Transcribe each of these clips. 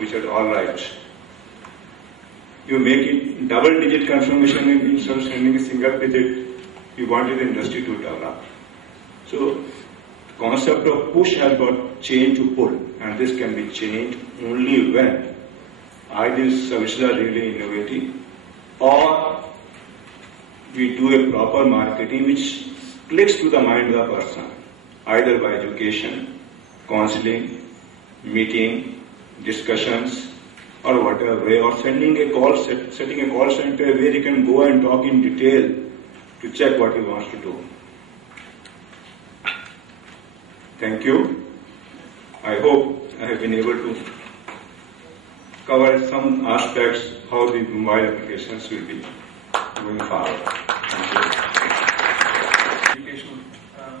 which are all right. You make it double-digit confirmation instead of sending a single digit. You wanted the industry to develop. So, the concept of push has got changed to pull, and this can be changed only when either services are really innovative or we do a proper marketing which clicks to the mind of the person, either by education, counseling, meeting, discussions, or whatever way, or sending a call, setting a call center where he can go and talk in detail to check what he wants to do. Thank you. I hope I have been able to cover some aspects how the mobile applications will be going forward. Thank you. Educational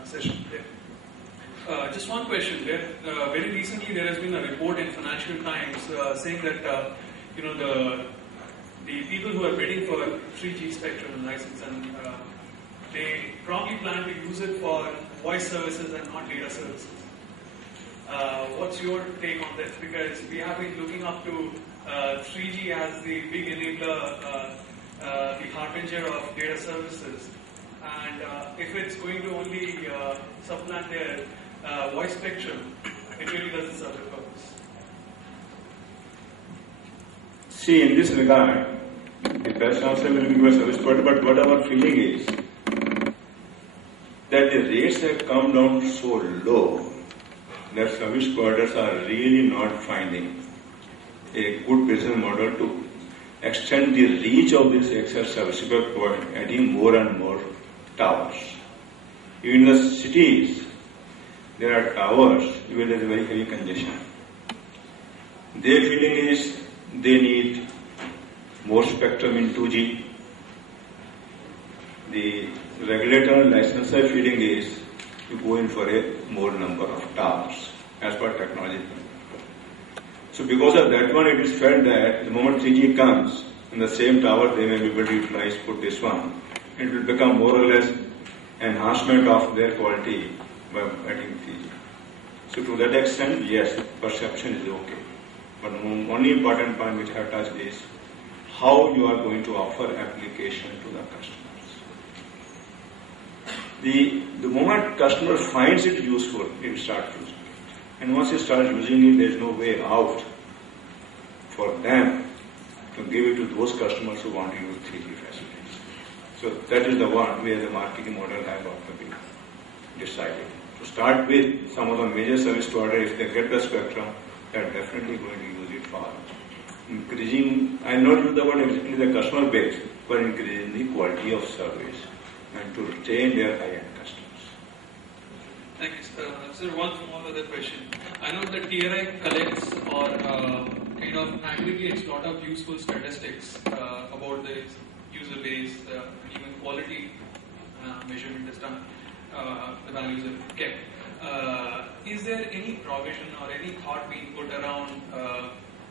session there. Just one question there. Very recently there has been a report in Financial Times saying that the people who are bidding for 3G spectrum license and they probably plan to use it for voice services and not data services. What's your take on this? Because we have been looking up to 3G as the big enabler, the harbinger of data services. And if it's going to only supplant their voice spectrum, it really doesn't serve the purpose. See, in this regard, the best answer will be a service provider, but what our feeling is that the rates have come down so low that service providers are really not finding a good business model to extend the reach of this excess service by adding more and more towers. Even in the cities, there are towers where there is very heavy congestion. Their feeling is they need more spectrum in 2G. The regulator and licensor feeling is to go in for a more number of towers as per technology. So because of that one, it is felt that the moment 3G comes, in the same tower they may be able to utilize, put this one. It will become more or less enhancement of their quality by adding 3G. So to that extent, yes, perception is okay. But the only important point which I have touched is how you are going to offer application to the customers. The moment customer finds it useful, he will start using it. And once he starts using it, there is no way out for them to give it to those customers who want to use 3G facilities. So that is the one where the marketing model has got to be decided. To start with, some of the major service providers, if they get the spectrum, they are definitely going to use it for increasing, I not use the word exactly the customer base, but increasing the quality of service and to retain their high-end customers. Thank you, sir. Sir, one small other question. I know that TRI collects or kind of aggregates a lot of useful statistics about the user base and even quality measurement is done, the values are kept. Is there any provision or any thought being put around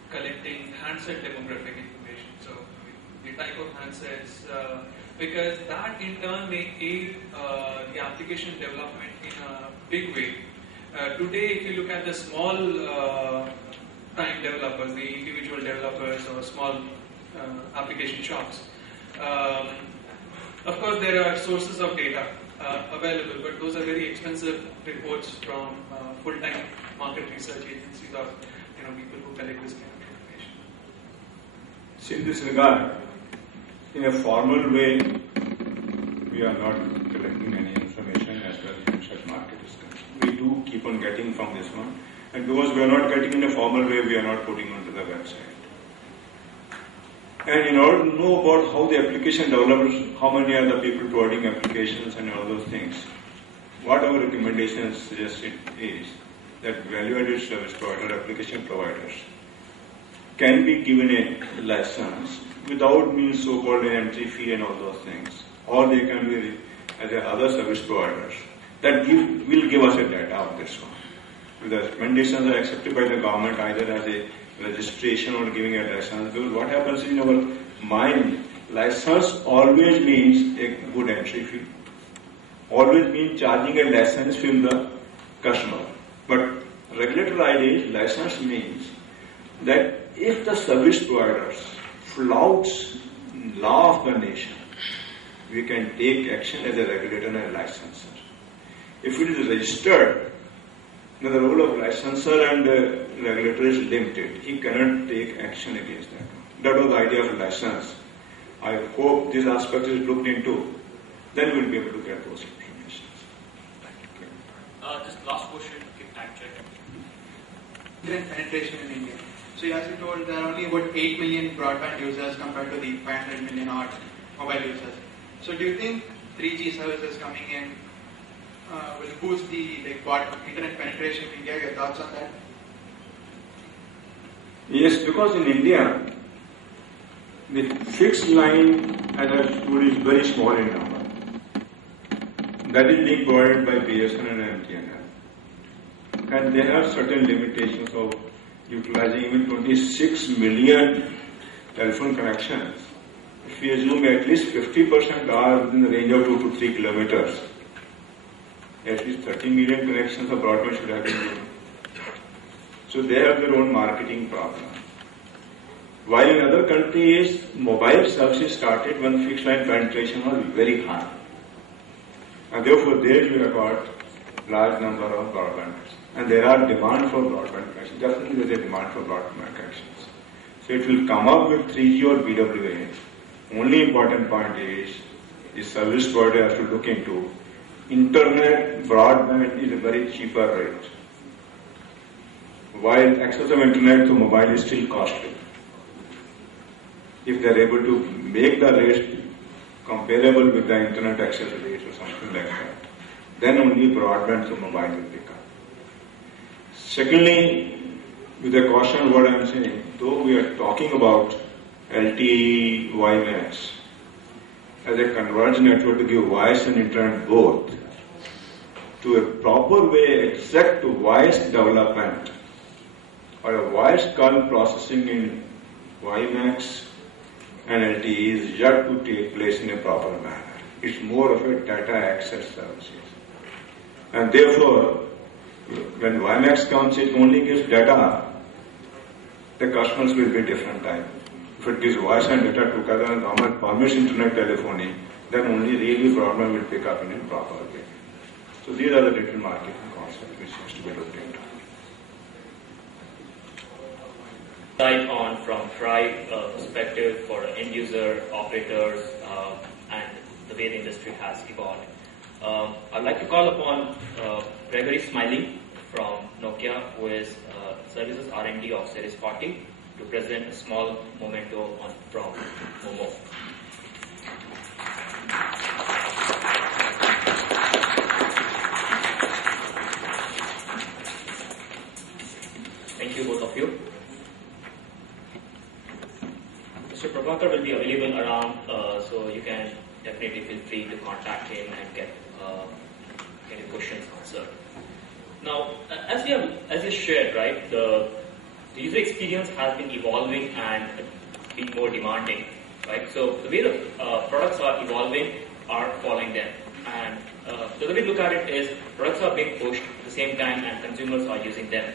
collecting handset demographic information? So the type of handsets, because that in turn may aid the application development in a big way. Today, if you look at the small time developers, the individual developers or small application shops, of course there are sources of data available, but those are very expensive reports from full-time market research agencies or people who collect this kind of information. See, in this regard, in a formal way, we are not collecting any information as far as the research market is concerned. We do keep on getting from this one, and because we are not getting in a formal way, we are not putting onto the website. And in order to know about how the application developers, how many are the people providing applications and all those things, what our recommendations suggested is that value-added service provider, application providers, can be given a license without means so-called an entry fee and all those things. Or they can be as other service providers that will give us a data of this one. The recommendations are accepted by the government either as a registration or giving a license. Because what happens in our mind, license always means a good entry fee. Always means charging a license from the customer. But regulatory idea is license means that if the service providers flouts law of the nation, we can take action as a regulator and a licensor. If it is registered, then the role of licensor and regulator is limited. He cannot take action against that. That was the idea of license. I hope this aspect is looked into. Then we'll be able to get those information. Just last question, quick time check. Internet penetration in India. So as you told, there are only about 8 million broadband users compared to the 500 million odd mobile users. So do you think 3G services coming in will boost the internet penetration in India? Your thoughts on that? Yes, because in India, the fixed line, as I told, is very small in number. That is being provided by BSNL and MTNL. And they have certain limitations of utilizing even 26 million telephone connections. If we assume at least 50% are within the range of 2 to 3 kilometers, at least 30 million connections of broadband should have been given. So they have their own marketing problem. While in other countries, mobile services started when fixed line penetration was very high. And therefore, there you have got large number of broadband. And there are demand for broadband connections. Definitely there is a demand for broadband connections. So it will come up with 3G or BWA. Only important point is the service provider has to look into internet broadband is a very cheaper rate. While access of internet to mobile is still costly. If they are able to make the rates comparable with the internet access rates or something like that, then only broadband to mobile will become. Secondly, with a caution what I am saying, though we are talking about LTE WiMAX as a converged network to give voice and internet both, to a proper way, exact voice development or a voice call processing in WiMAX and LTE is yet to take place in a proper manner. It's more of a data access services. And therefore, when WiMAX comes, it only gives data. The customers will be different type. If it is voice and data together and government permits internet telephony, then only really broadband will pick up in a proper way. So these are the different marketing concepts which has to be looked into. Right on from TRI perspective for end user, operators, and the way the industry has evolved. I'd like to call upon Gregory Smiley from Nokia, who is Services R&D of Series 40, to present a small memento from Momo. Thank you, both of you. Mr. Prabhakar will be available around, so you can definitely feel free to contact him and get any questions answered. Now, as you shared, right, the user experience has been evolving and being more demanding, right? So the way the products are evolving are following them, and the way we look at it is products are being pushed at the same time, and consumers are using them.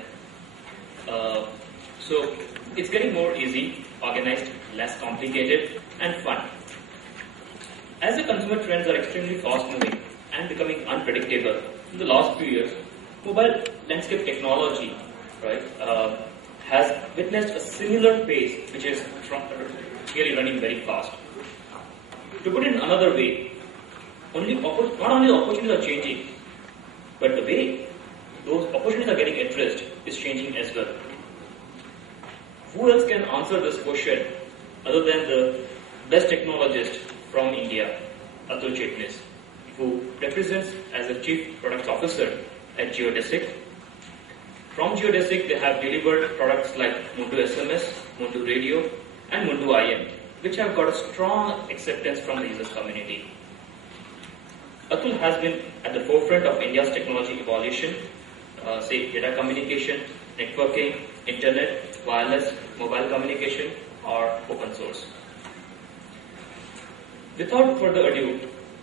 So it's getting more easy, organized, less complicated, and fun. As the consumer trends are extremely fast-moving and becoming unpredictable, in the last few years, mobile landscape technology, right, has witnessed a similar pace, which is really running very fast. To put it in another way, not only the opportunities are changing, but the way those opportunities are getting addressed is changing as well. Who else can answer this question other than the best technologist from India, Atul Chitnis, who represents as a Chief Product Officer at Geodesic. From Geodesic, they have delivered products like Mundu SMS, Mundu Radio, and Mundu IM, which have got a strong acceptance from the users community. Atul has been at the forefront of India's technology evolution, say data communication, networking, internet, wireless, mobile communication, or open source. Without further ado,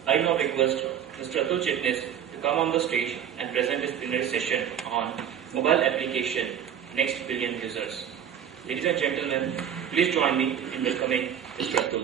I now request Mr. Atul Chitnis to come on the stage and present his plenary session on mobile application, next billion users. Ladies and gentlemen, please join me in welcoming Mr. Atul.